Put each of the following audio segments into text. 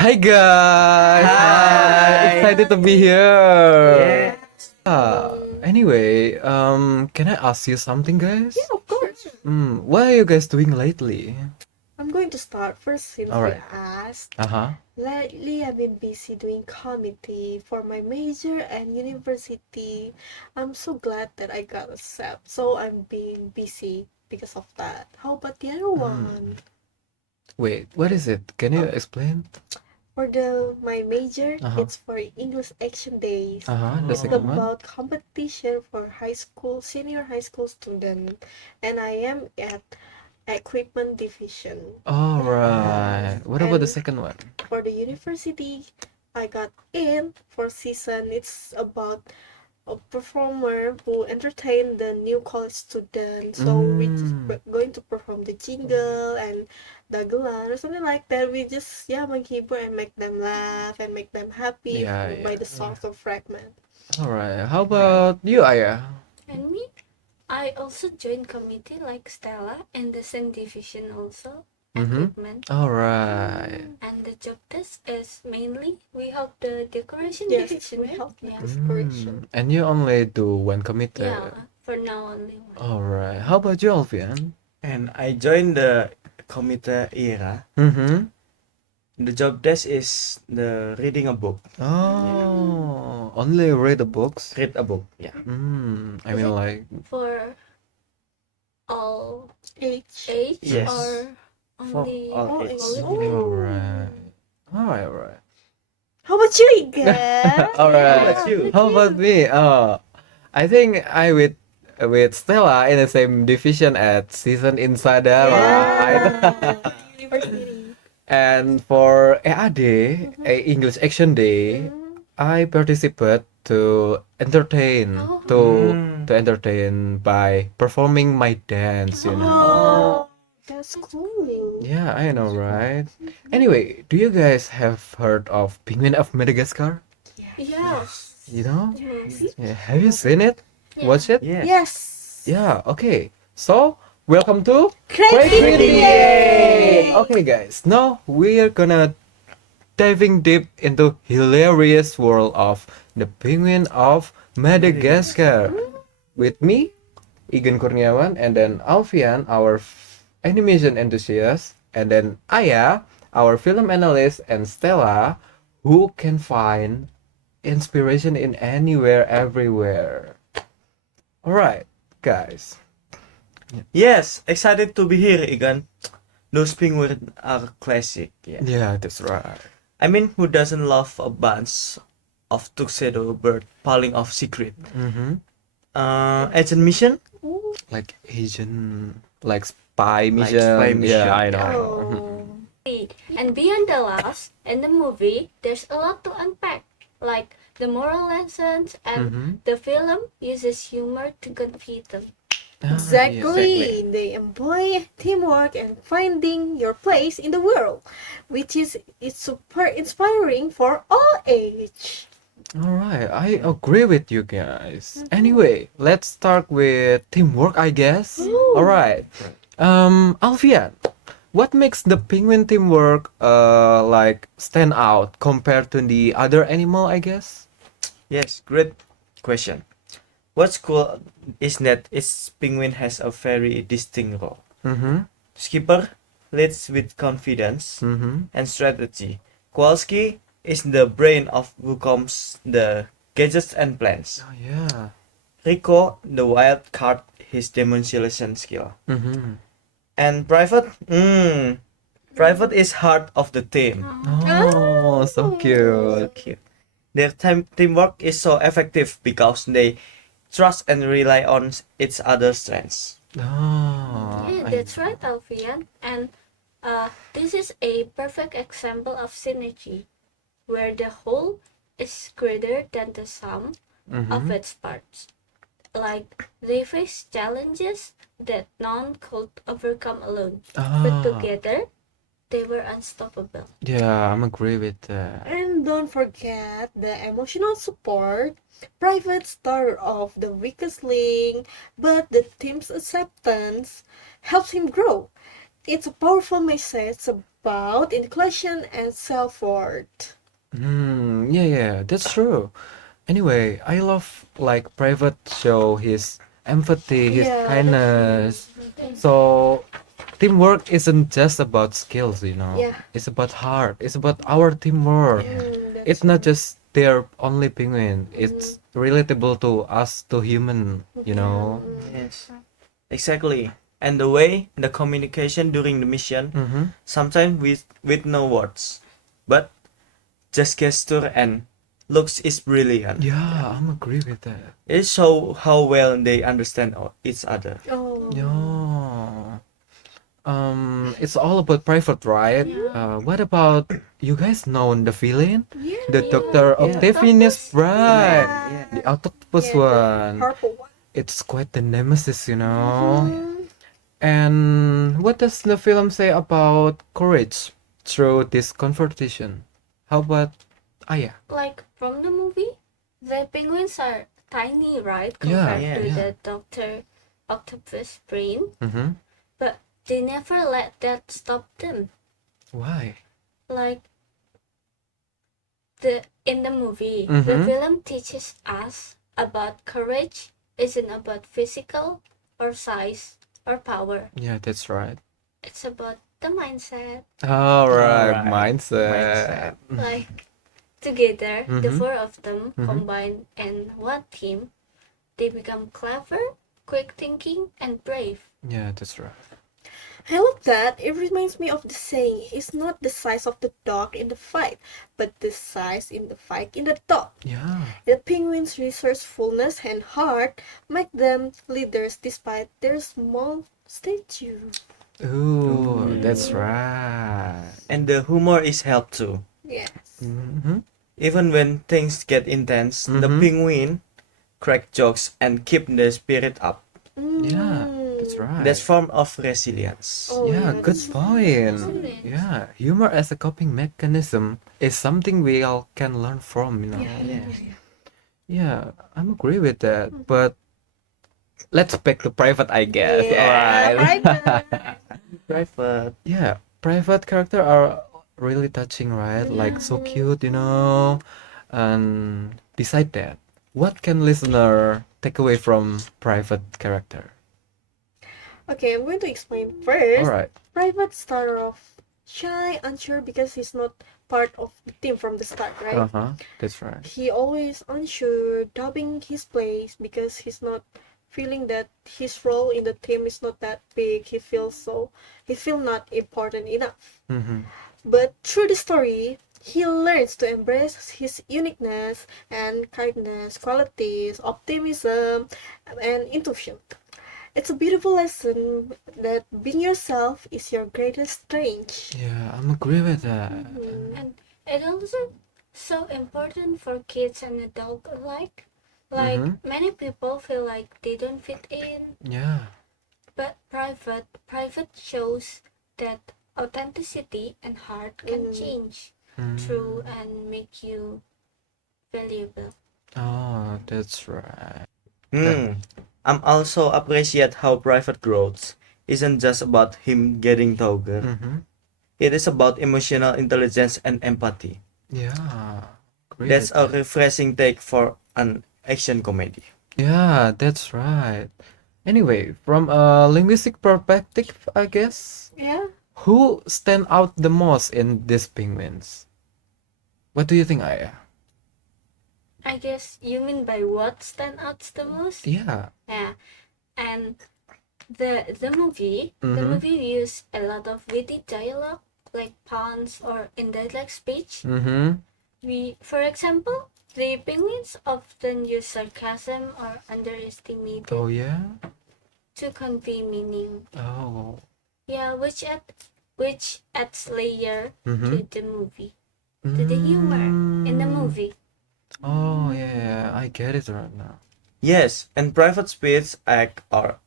Hi guys! Hi. Excited to be here! Yes. Anyway, can I ask you something, guys? Yeah, of course. What are you guys doing lately? I'm going to start first since Alright. you asked. Uh-huh. Lately, I've been busy doing committee for my major and university. I'm so glad that I got accepted, so I'm being busy because of that. How about the other one? Wait, what is it? Can you explain? For my major, Uh-huh. it's for English Action Days. The It's second one? about competition for senior high school student, and I am at equipment division. Alright. What about the And second one? for the university, I got in for season. It's about a performer who entertain the new college students. So we just going to perform the jingle and dagelan or something like that. We just menghibur and make them laugh and make them happy by the songs of Fragment. Alright. How about you, Aya? And me, I also joined committee like Stella in the same division also, equipment. Alright. And the job desk is mainly we help the decoration Yes, division. we help with Yeah. decoration. And you only do one committee? Yeah, for now only one. Alright. How about you, Alfian? And I joined the committee era. The job desk is the reading a book. Oh, only read the books? Read a book. Yeah. I mean like... For all Age. age Yes. or For only all age. Alright. How about you, Iga? Alright. How about you? How about me? I think I with Stella in the same division at Season Insada, right? University. And for EAD, English Action Day, I participate to entertain to entertain by performing my dance, you know. Oh, that's cool. Yeah, I know, right? Anyway, do you guys have heard of Penguin of Madagascar? Yeah. You know? Yes. Yeah, have you seen it? Yeah. Watch it? Yes. Yes. Yeah, okay. So, welcome to Creativity. Okay, guys. Now we're gonna diving deep into hilarious world of the Penguin of Madagascar. With me, Igan Kurniawan, and then Alfian, our animation enthusiast, and then Aya, our film analyst, and Stella, who can find inspiration in anywhere, everywhere. Alright, guys. Yes. Excited to be here, Igan. Those penguins are classic. Yeah. Yeah, that's right. I mean, who doesn't love a bunch of tuxedo bird pulling off secret? Agent mission? Like Asian, like spy mission. spy mission, Yeah, I yeah. know. Oh. And beyond the laughs in the movie, there's a lot to unpack, like the moral lessons, and the film uses humor to convey them. Exactly. They employ teamwork and finding your place in the world, which is super inspiring for all age. Alright, I agree with you guys. Anyway, let's start with teamwork, I guess. Alright. Alfian, what makes the penguin teamwork like stand out compared to the other animal, I guess? Yes, great question. What's cool is that its penguin has a very distinct role. Skipper leads with confidence and strategy. Kowalski is the brain of who comes the gadgets and plans. Oh yeah. Rico, the wild card, his demonstration skill. And Private, Private is heart of the team. Oh, so cute. Cute. Their teamwork is so effective because they trust and rely on each other's strengths. Oh, Yeah, that's right, Alfian. And this is a perfect example of synergy, where the whole is greater than the sum of its parts. Like, they face challenges that none could overcome alone, but together, they were unstoppable. Yeah, I'm agree with that. And don't forget the emotional support. Private started off the weakest link, but the team's acceptance helps him grow. It's a powerful message about inclusion and self-worth. Yeah, that's true. Anyway, I love like Private show his empathy, his Yeah. kindness. So teamwork isn't just about skills, you know. Yeah. It's about heart. It's about our teamwork. That's It's not right. just their only penguin. It's relatable to us, to human, you know. Yes, exactly. And the way the communication during the mission, Mm-hmm. sometimes with no words, but just gesture and looks is brilliant. Yeah, I'm agree with that. It shows how well they understand each other. Oh. Yeah. It's all about Private, right? Yeah. What about you guys know the villain? Yeah. The Dr. Yeah. Octavianus, right? Yeah. The octopus Yeah, the one. purple one. It's quite the nemesis, you know. Mhm. And what does the film say about courage through this confrontation? How about Aya? Like from the movie, the penguins are tiny, right? Yeah, Compared to yeah. the Doctor Octopus brain, Mm-hmm. but they never let that stop them. Why? Like in the movie, the Mhm. film teaches us about courage isn't about physical or size or power. Yeah, that's right. It's about the mindset. All right, Alright, mindset. Like together, the Mhm. four of them Mhm. combined in one team, they become clever, quick thinking, and brave. Yeah, that's right. I love that. It reminds me of the saying, it's not the size of the dog in the fight, but the size in the fight in the dog. Yeah. The penguins' resourcefulness and heart make them leaders despite their small stature. Ooh, that's right. And the humor is helped too. Yes. Mm-hmm. Even when things get intense, the Mhm. penguin crack jokes and keep the spirit up. Yeah, that's Mm. right. That's form of resilience. Oh, Yeah, yeah, good that's point. Excellent. Yeah, humor as a coping mechanism is something we all can learn from, you know. Yeah. Yeah, I'm agree with that. But let's back to Private, I guess. Yeah, Alright. private. Private. Yeah, Private character are really touching, right? Like so cute, you know. And beside that, what can listener take away from Private character? Okay, I'm going to explain first. Alright. Private started off shy, unsure because he's not part of the team from the start, right? Uh-huh. That's right. He always unsure, doubting his place because he's not feeling that his role in the team is not that big. He feel not important enough. Mm-hmm. But through the story, he learns to embrace his uniqueness and kindness, qualities, optimism, and intuition. It's a beautiful lesson that being yourself is your greatest strength. Yeah, I'm agree with that. And it also so important for kids and adults alike. Like Mhm. many people feel like they don't fit in, Yeah. but private shows that authenticity and heart can change through and make you valuable. Oh, that's right. I'm also appreciate how Private growth isn't just about him getting taller. Mm-hmm. It is about emotional intelligence and empathy. Yeah. Agree That's with a that. refreshing take for an action comedy. Yeah, that's right. Anyway, from a linguistic perspective, I guess, Yeah. who stand out the most in these penguins? What do you think, Aya? I guess you mean by what stand out the most? Yeah. Yeah, and the movie used a lot of witty dialogue like puns or indirect speech. Mm-hmm. For example, the penguins often use sarcasm or underestimated Oh yeah. to convey meaning. Oh. Yeah, which adds layer Mm-hmm. to the movie, to the humor in the movie. Oh yeah, I get it right now. Yes, and Private speech act are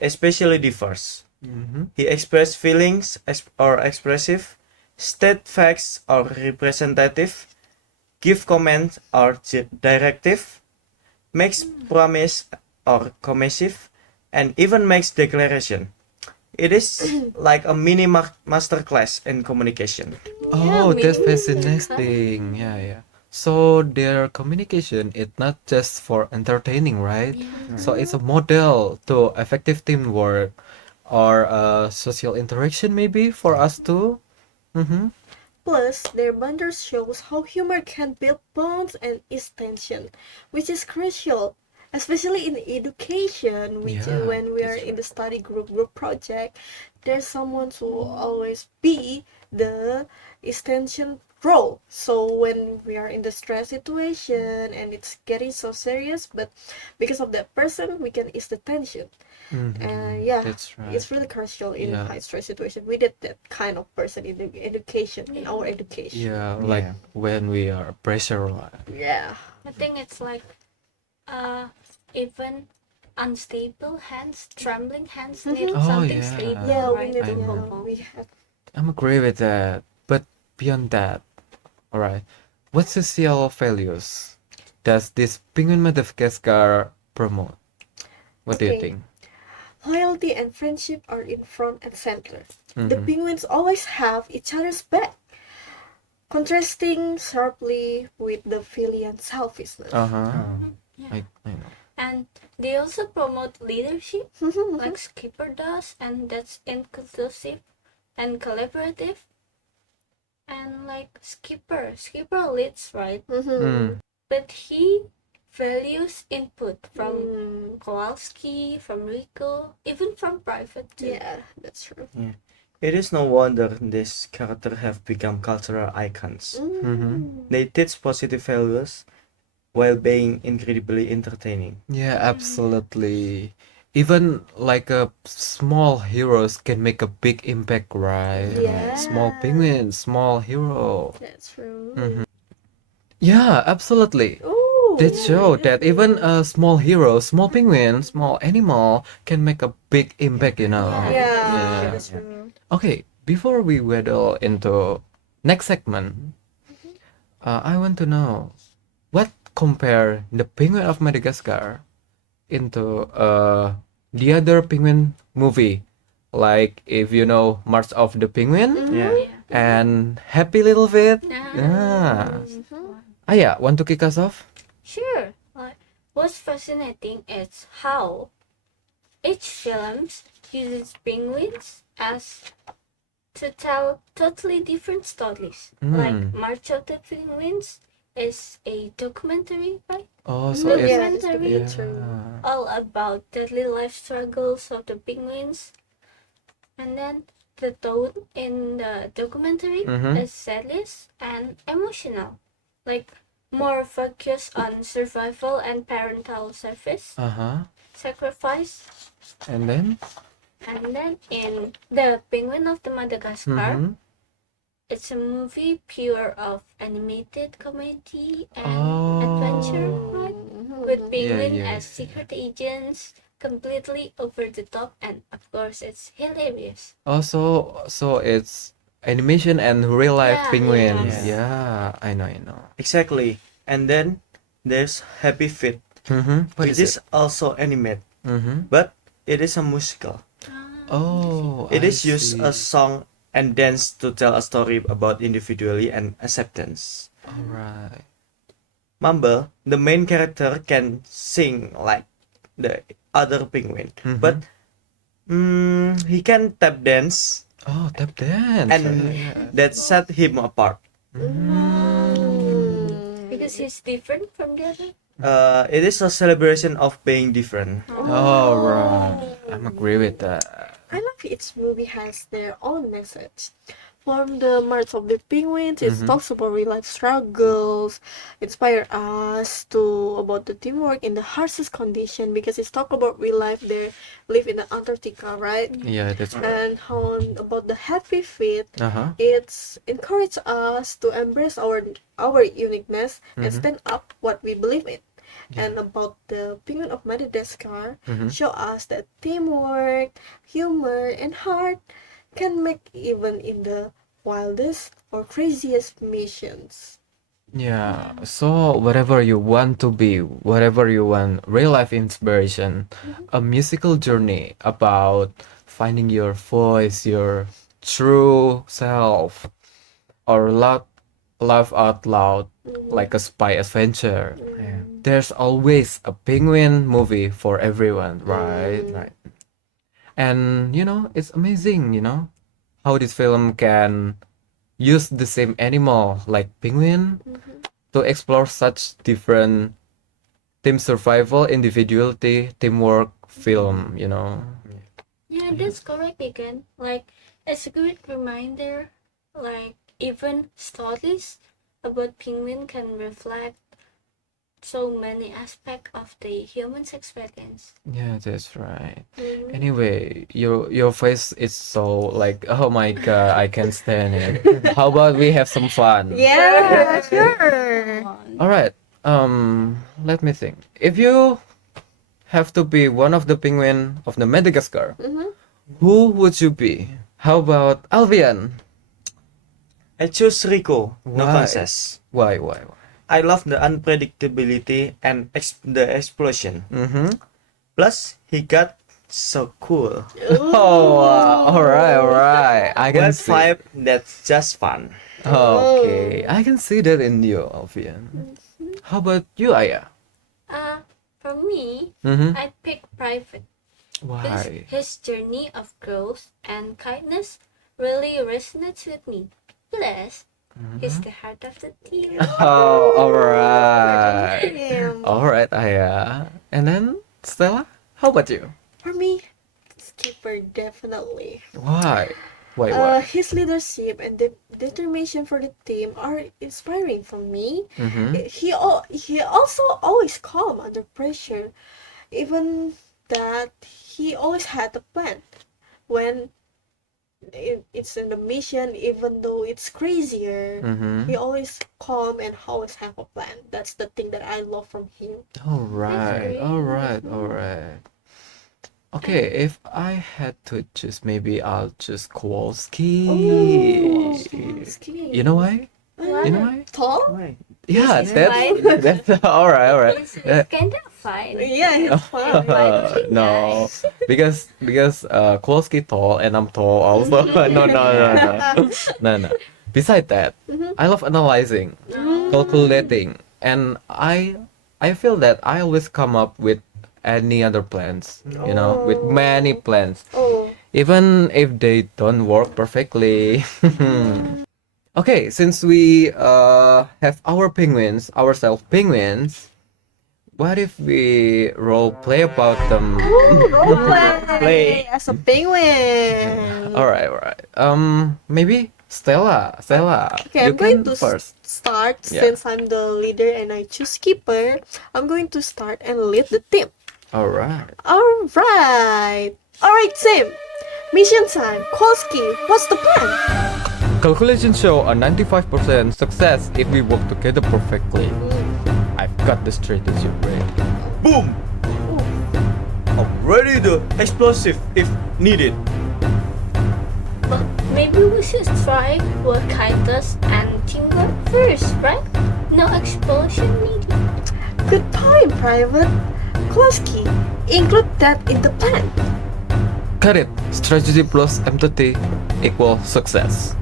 especially diverse. Mm-hmm. He express feelings or expressive, state facts or representative, give comments or directive, makes promise or commissive, and even makes declaration. It is like a mini masterclass in communication. Oh, that's maybe. fascinating. Yeah, yeah. So their communication is not just for entertaining, right? So it's a model to effective teamwork or social interaction maybe for us too. Mm-hmm. Plus, their bundles shows how humor can build bonds and ease tension, which is crucial, especially in education. Which Yeah, when we are that's in the study group project, there's someone who always be the ease tension role. So when we are in the stress situation and it's getting so serious, but because of that person, we can ease the tension. And yeah, That's right. it's really crucial in Yeah. high stress situation. We need that kind of person in the education, in our education. Yeah, like Yeah. when we are pressure. Yeah. I think it's like even unstable hands, trembling hands need Mhm. Oh, something yeah. stable, Yeah, we right? need I to know. know. We have I'm agree with that. But beyond that, all right, what social values does this Penguin Madagascar promote? What do you Okay. think? loyalty and friendship are in front and center. The Mhm. penguins always have each other's back, contrasting sharply with the Philian selfishness. Uh-huh. Yeah. I know. And they also promote leadership, Mhm, like Skipper does, and that's inclusive and collaborative. And like Skipper leads, right? mhm. Mm. But he values input from Mm, Kowalski, from Rico, even from Private too. yeah, that's true. It is no wonder these characters have become cultural icons. Mm. They teach positive values while being incredibly entertaining. Yeah, absolutely. Even like a small heroes can make a big impact, right? Yeah. Small penguin, small hero. That's true. Mhm. Yeah, absolutely. Ooh. That show that even a small hero, small penguin, small animal can make a big impact, you know. Yeah. Yeah, Yeah. that's true. Okay, before we waddle into next segment, I want to know what compare the Penguin of Madagascar into the other penguin movie, like if you know March of the Penguin Yeah. Yeah. and Happy Little Feet. Yeah. Yeah. Mhm. Yeah, want to kick us off? Sure. Like, what's fascinating is how each film uses penguins as to tell totally different stories. Like Mm. March of the Penguins is a documentary, right? Oh, so Mhm, it's yeah, that's Documentary. true. yeah. All about daily life struggles of the penguins. And then the tone in the documentary Mhm. is serious and emotional. Like more focused on survival and parental service, Uh-huh. sacrifice. And then? And then in The Penguin of the Madagascar, Mhm. it's a movie pure of animated comedy and Oh. adventure, right? With Mhm. penguin yeah. as secret agents, completely over the top, and of course it's hilarious. Oh, so it's animation and real life Yeah, penguins. yes. Yeah, I know. Exactly. And then there's Happy Feet, Mhm. What which is is also animated, it? Mhm. but it is a musical. Oh, It I is used a see. song and dance to tell a story about individuality and acceptance. All right. Mumble, the main character, can sing like the other penguin, Mhm. but he can tap dance, Oh, tap dance. and Yeah. that set him apart. Mm. Because he's different from the other. It is a celebration of being different. All right. I'm agree with that. I love each movie has their own message. From the March of the Penguins, it Mhm. talks about real life struggles, inspire us to about the teamwork in the harshest condition because it's talk about real life they live in the Antarctica, right? Yeah, that's right. And how about the Happy Feet, Uh-huh. it's encourage us to embrace our uniqueness and Mhm. stand up what we believe in. Yeah. And about the Penguin of Madagascar, Mhm. show us that teamwork, humor, and heart can make even in the wildest or craziest missions. Yeah, so whatever you want to be, whatever you want, real life inspiration, a musical journey about finding your voice, your true self, or laugh out loud like a spy adventure. Yeah. There's always a penguin movie for everyone, right? Right. And it's amazing, how this film can use the same animal like penguin to explore such different team survival, individuality, teamwork film. Yeah, that's correct again. Like, it's a great reminder. Like, even stories about penguin can reflect so many aspects of the human's experience. Yeah, that's right. Mhm. Anyway, your face is so like, oh my god, I can't stand it. How about we have some fun? Yeah, sure. All right. Let me think. If you have to be one of the penguin of the Madagascar, who would you be? How about Alvian? I choose Rico, no Why? contest. Why? I love the unpredictability and the explosion. Mm-hmm. Plus, he got so cool. Oh, all right. I can Wild see. vibe that's just fun. Okay, I can see that in you, Alvian. How about you, Aya? For me, Mm-hmm. I pick Private. Why? His journey of growth and kindness really resonates with me. Plus, he's the heart of the team. Oh, all right. Damn. All right, Aya. And then Stella, how about you? For me, Skipper definitely. Why? Why? His leadership and determination for the team are inspiring for me. Mm-hmm. He also always calm under pressure, even that he always had a plan when it's in the mission. Even though it's crazier, Mm-hmm. he always calm and always have a plan. That's the thing that I love from him. All right. Okay, if I had to choose, maybe I'll choose Kowalski. Skinny. You know why? You know why? Tall? Why? Yeah, He's that's all right. It's Uh, kind of fine. Yeah, he's fine. Fine. no, because Kowalski tall and I'm tall also. No. Besides that, I love analyzing, calculating, and I feel that I always come up with any other plans. With many plans, Oh. even if they don't work perfectly. Okay, since we have our penguins, ourselves penguins, what if we role play about them? Play as a penguin. All right. Maybe Stella. Okay, You I'm going can to first. start Yeah. since I'm the leader and I choose keeper. I'm going to start and lead the team. All right. Alright, team. Mission time. Kolski, what's the plan? Calculations show a 95% success if we work together perfectly. I've got the strategy ready. Boom! I'm ready to explosive if needed. But maybe we should try work kindness and teamwork first, right? No explosion needed. Good point, Private. Kolski, include that in the plan. Got it. Strategy plus empathy equal success.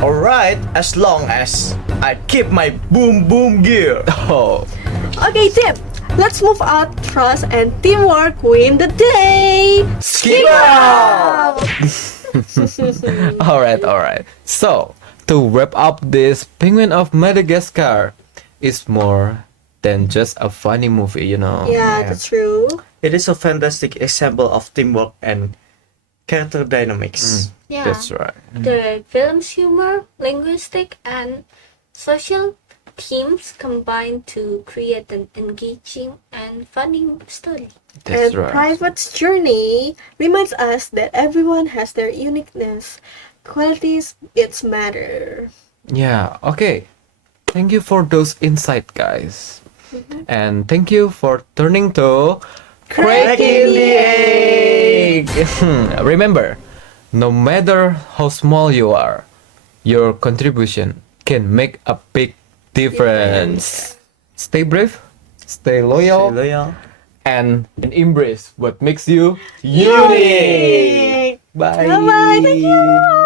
Alright, as long as I keep my boom boom gear. Oh. Okay, team. Let's move out. Trust and teamwork win the day. Skip out! All right. So, to wrap up this Penguin of Madagascar is more than just a funny movie, Yeah, Yeah. that's true. It is a fantastic example of teamwork and character dynamics. Yeah. That's right. The film's humor, linguistic, and social themes combine to create an engaging and funny story. That's And right. Private's journey reminds us that everyone has their uniqueness. Qualities, it's matter. Yeah, okay. Thank you for those insight, guys. And thank you for turning to Cracking the Egg. Remember, no matter how small you are, your contribution can make a big difference. Stay brave, stay loyal, Stay loyal. and embrace what makes you unique. Bye. Bye-bye, thank you.